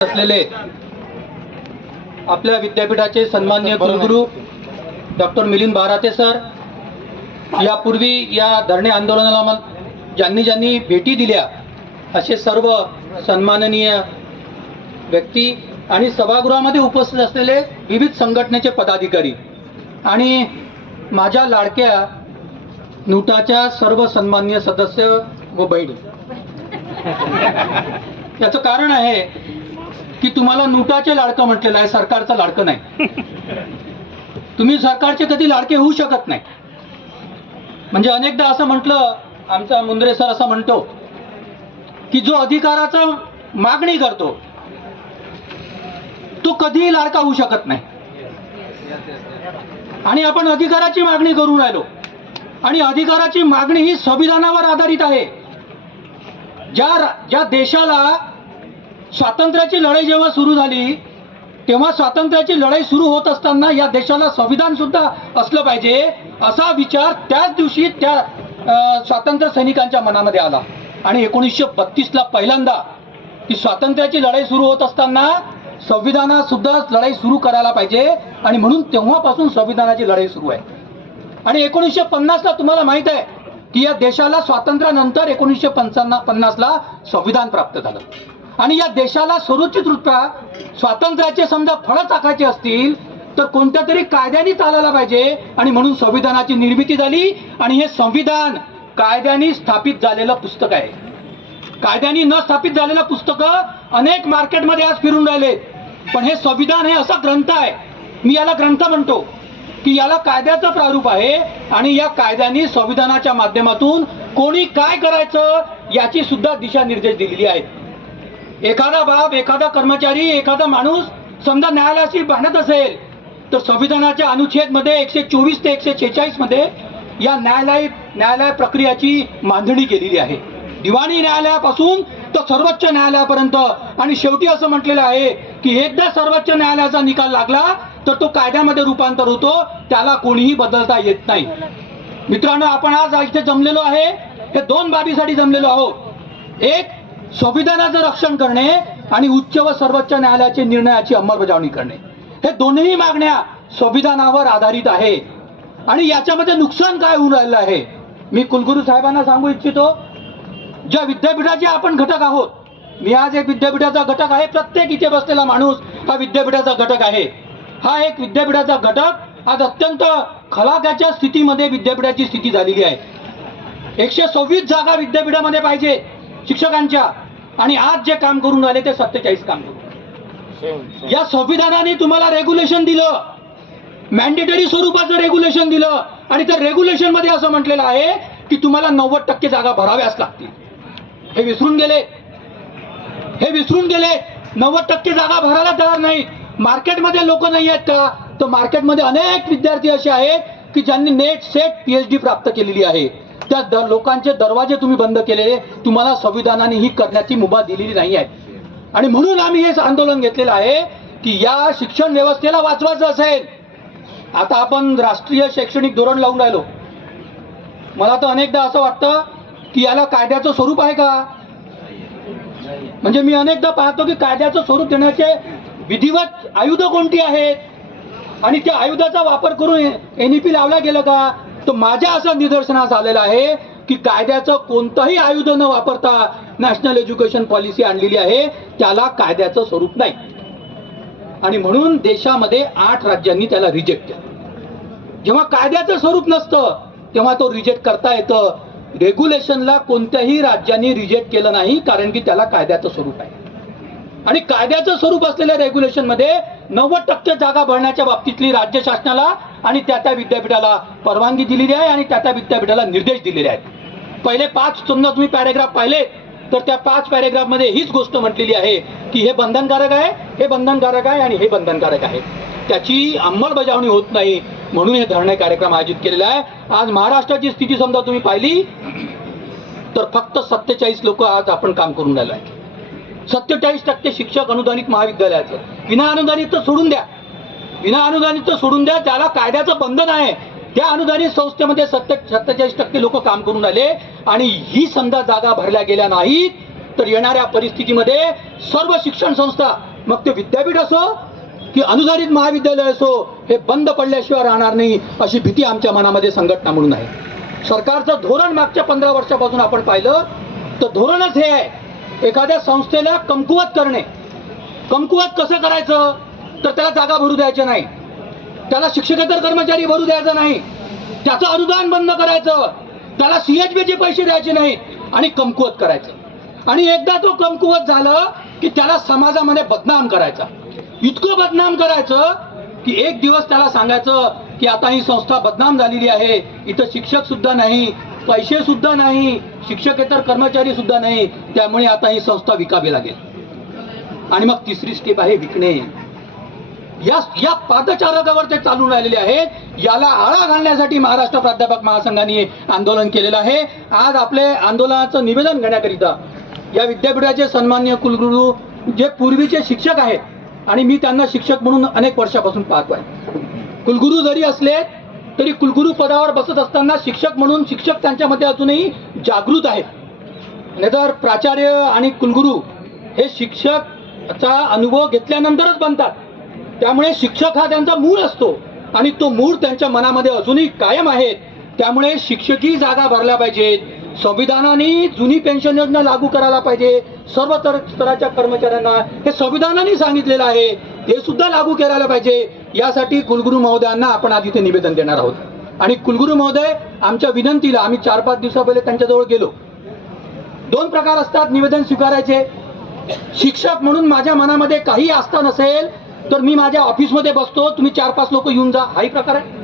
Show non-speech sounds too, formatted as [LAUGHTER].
असलेले आपल्या विद्यापीठाचे सन्मान्य कुलगुरू डॉक्टर मिलिंद बाराते सर यापूर्वी या धरणे आंदोलनाला ज्यांनी ज्यांनी भेटी दिल्या असे सर्व सन्माननीय व्यक्ती आणि सभागृहामध्ये उपस्थित असलेले विविध संघटनेचे पदाधिकारी आणि माझ्या लाडक्या नुटाच्या सर्व सन्मान्य सदस्य व बहिणी. [LAUGHS] याचं कारण आहे की तुम्हाला नुटाचे लाडकं म्हटलेलं आहे सरकारचं लाडकं नाही. तुम्ही सरकारचे कधी लाडके होऊ शकत नाही. म्हणजे अनेकदा असं म्हटलं आमचा मुंद्रे सर असं म्हणतो की जो अधिकाराचा मागणी करतो तो कधीही लाडका होऊ शकत नाही. आणि आपण अधिकाराची मागणी करून राहिलो. आणि अधिकाराची मागणी ही संविधानावर आधारित आहे. ज्या ज्या देशाला स्वातंत्र्याची लढाई जेव्हा सुरू झाली तेव्हा स्वातंत्र्याची लढाई सुरू होत असताना या देशाला संविधान सुद्धा असलं पाहिजे असा विचार त्याच दिवशी त्या स्वातंत्र्य सैनिकांच्या मनामध्ये आला. आणि एकोणीसशे बत्तीसला पहिल्यांदा की स्वातंत्र्याची लढाई सुरू होत असताना संविधानात सुद्धा लढाई सुरू करायला पाहिजे आणि म्हणून तेव्हापासून संविधानाची लढाई सुरू आहे. आणि एकोणीसशे पन्नासला तुम्हाला माहीत आहे की या देशाला स्वातंत्र्यानंतर एकोणीसशे पंचावन्न पन्नासला संविधान प्राप्त झालं. आणि या देशाला सुरक्षितरित्या स्वातंत्र्याचे समजा फळं चाकायचे असतील तर कोणत्या तरी कायद्याने चालायला पाहिजे आणि म्हणून संविधानाची निर्मिती झाली आणि हे संविधान कायद्याने स्थापित झालेलं पुस्तक आहे. कायद्याने न स्थापित झालेलं पुस्तकं अनेक मार्केटमध्ये आज फिरून राहिले पण हे संविधान हे असा ग्रंथ आहे मी याला ग्रंथ म्हणतो की याला कायद्याचं प्रारूप आहे आणि या कायद्याने संविधानाच्या माध्यमातून कोणी काय करायचं याची सुद्धा दिशानिर्देश दिलेली आहेत. एखादा बाप एखादा कर्मचारी एखादा माणूस समजा न्यायालयाशी भांडत असेल तर संविधानाच्या अनुच्छेदमध्ये एकशे चोवीस ते एकशे शेहेचाळीसमध्ये या न्यायालय न्यायालय प्रक्रियाची मांडणी केलेली आहे. दिवाणी न्यायालयापासून तर सर्वोच्च न्यायालयापर्यंत. आणि शेवटी असं म्हटलेलं आहे की एकदा सर्वोच्च न्यायालयाचा निकाल लागला तर तो कायद्यामध्ये रूपांतर होतो त्याला कोणीही बदलता येत नाही. मित्रांनो आपण आज इथे जमलेलो आहे. हे दोन बाबीसाठी जमलेलो आहोत. एक संविधानाचं रक्षण करणे आणि उच्च व सर्वोच्च न्यायालयाचे निर्णयाची अंमलबजावणी करणे. हे दोन्ही मागण्या संविधानावर आधारित आहे. आणि याच्यामध्ये नुकसान काय होऊन राहिलं आहे? मी कुलगुरू साहेबांना सांगू इच्छितो ज्या विद्यापीठाचे आपण घटक आहोत मी आज एक विद्यापीठाचा घटक आहे प्रत्येक इथे बसलेला माणूस हा विद्यापीठाचा घटक आहे. हा एक विद्यापीठाचा घटक आज अत्यंत खलाक्याच्या स्थितीमध्ये विद्यापीठाची स्थिती झालेली आहे. एकशे सव्वीस जागा विद्यापीठामध्ये पाहिजे. शिक्षकांच्या आणि आज जे काम करून राहिले ते सत्तेचाळीस काम करून. या संविधानाने तुम्हाला रेग्युलेशन दिलं. मॅन्डेटरी स्वरूपाचं रेग्युलेशन दिलं. आणि त्या रेग्युलेशनमध्ये असं म्हटलेलं आहे की तुम्हाला नव्वद टक्के जागा भराव्याच लागतील. हे विसरून गेले. हे विसरून गेले. नव्वद टक्के जागा भरायला तयार नाहीत. मार्केटमध्ये लोक नाही आहेत का? तर मार्केटमध्ये अनेक विद्यार्थी असे आहेत की ज्यांनी नेट सेट पीएचडी प्राप्त केलेली आहे. त्या द लोकांचे दरवाजे तुम्ही बंद केलेले तुम्हाला संविधानाने ही करण्याची मुभा दिलेली नाही आहे. आणि म्हणून आम्ही हे आंदोलन घेतलेलं आहे की या शिक्षण व्यवस्थेला वाचवायचं असेल. आता आपण राष्ट्रीय शैक्षणिक धोरण लावून राहिलो. मला तर अनेकदा असं वाटतं की याला कायद्याचं स्वरूप आहे का? म्हणजे मी अनेकदा पाहतो की कायद्याचं स्वरूप देण्याचे विधिवत आयुध कोणती आहेत? आणि त्या आयुधाचा वापर करून एनईपी लावला गेलं का? तर माझ्या असं निदर्शनास आलेलं आहे की कायद्याचं कोणतंही आयुध न वापरता नॅशनल एज्युकेशन पॉलिसी आणलेली आहे त्याला कायद्याचं स्वरूप नाही. आणि म्हणून देशामध्ये आठ राज्यांनी त्याला रिजेक्ट केलं. जेव्हा कायद्याचं स्वरूप नसतं तेव्हा तो रिजेक्ट करता येतं. रेग्युलेशनला कोणत्याही राज्यांनी रिजेक्ट केलं नाही कारण की त्याला कायद्याचं स्वरूप आहे. आणि कायद्याचं स्वरूप असलेल्या रेग्युलेशनमध्ये नव्वद टक्के जागा भरण्याच्या बाबतीतली राज्य शासनाला आणि त्या त्या विद्यापीठाला परवानगी दिलेली आहे आणि त्या त्या विद्यापीठाला निर्देश दिलेले आहेत. पहिले पाच समजा तुम्ही पॅरेग्राफ पाहिले तर त्या पाच पॅरेग्राफमध्ये हीच गोष्ट म्हटलेली आहे की हे बंधनकारक आहे हे बंधनकारक आहे आणि हे बंधनकारक आहे. त्याची अंमलबजावणी होत नाही म्हणून हे धरणे कार्यक्रम आयोजित केलेला आहे. आज महाराष्ट्राची स्थिती समजा तुम्ही पाहिली तर फक्त सत्तेचाळीस लोक आज आपण काम करून राहिलो आहे सत्तेचाळीस टक्के शिक्षक अनुदानित महाविद्यालयाचं विना अनुदानित तर सोडून द्या. विना अनुदानित सोडून द्या त्याला कायद्याचं बंधन आहे. त्या अनुदानित संस्थेमध्ये सत्ते सत्तेचाळीस टक्के लोक काम करून राहिले. आणि ही समजा जागा भरल्या गेल्या नाहीत तर येणाऱ्या परिस्थितीमध्ये सर्व शिक्षण संस्था मग ते विद्यापीठ असो की अनुदानित महाविद्यालय असो हे बंद पडल्याशिवाय राहणार नाही अशी भीती आमच्या मनामध्ये संघटना म्हणून आहे. सरकारचं धोरण मागच्या पंधरा वर्षापासून आपण पाहिलं तर धोरणच हे आहे. एखाद्या संस्थेला कमकुवत करणे. कमकुवत कसं करायचं? तर त्याला जागा भरू द्यायच्या नाही. त्याला शिक्षकेतर कर्मचारी भरू द्यायचा नाही. त्याचं अनुदान बंद करायचं. त्याला सीएचबीचे पैसे द्यायचे नाहीत आणि कमकुवत करायचं. आणि एकदा तो कमकुवत झालं की त्याला समाजामध्ये बदनाम करायचा. इतकं बदनाम करायचं की एक दिवस त्याला सांगायचं की आता ही संस्था बदनाम झालेली आहे. इथं शिक्षक सुद्धा नाही पैसे सुद्धा नाही शिक्षकेतर कर्मचारी सुद्धा नाही. त्यामुळे आता ही संस्था विकावी लागेल. आणि मग तिसरी स्टेप आहे विकणे. या या पादचारकावर ते चालून राहिलेले आहेत. याला आळा घालण्यासाठी महाराष्ट्र प्राध्यापक महासंघाने आंदोलन केलेलं आहे. आज आपले आंदोलनाचं निवेदन घेण्याकरिता या विद्यापीठाचे सन्मान्य कुलगुरू जे पूर्वीचे शिक्षक आहेत आणि मी त्यांना शिक्षक म्हणून अनेक वर्षापासून पाहतो आहे. कुलगुरू जरी असले तरी कुलगुरू पदावर बसत असताना शिक्षक म्हणून शिक्षक त्यांच्यामध्ये अजूनही जागृत आहेत. नाही प्राचार्य आणि कुलगुरू हे शिक्षकचा अनुभव घेतल्यानंतरच बनतात. त्यामुळे शिक्षक हा त्यांचा मूळ असतो आणि तो मूळ त्यांच्या मनामध्ये अजूनही कायम आहे. त्यामुळे शिक्षकी जागा भरल्या पाहिजेत. संविधानाने जुनी पेन्शन योजना लागू करायला पाहिजे. सर्व तर स्तराच्या कर्मचाऱ्यांना हे संविधानाने सांगितलेलं आहे. ते सुद्धा लागू करायला पाहिजे. यासाठी कुलगुरू महोदयांना आपण आधी ते निवेदन देणार आहोत. आणि कुलगुरू महोदय आमच्या विनंतीला आम्ही चार पाच दिवसापहिले त्यांच्याजवळ गेलो. दोन प्रकार असतात निवेदन स्वीकारायचे. शिक्षक म्हणून माझ्या मनामध्ये काही आस्था नसेल तर मी माझ्या ऑफिसमध्ये बसतो. तुम्ही चार पाच लोक येऊन जा. हाही प्रकार आहे.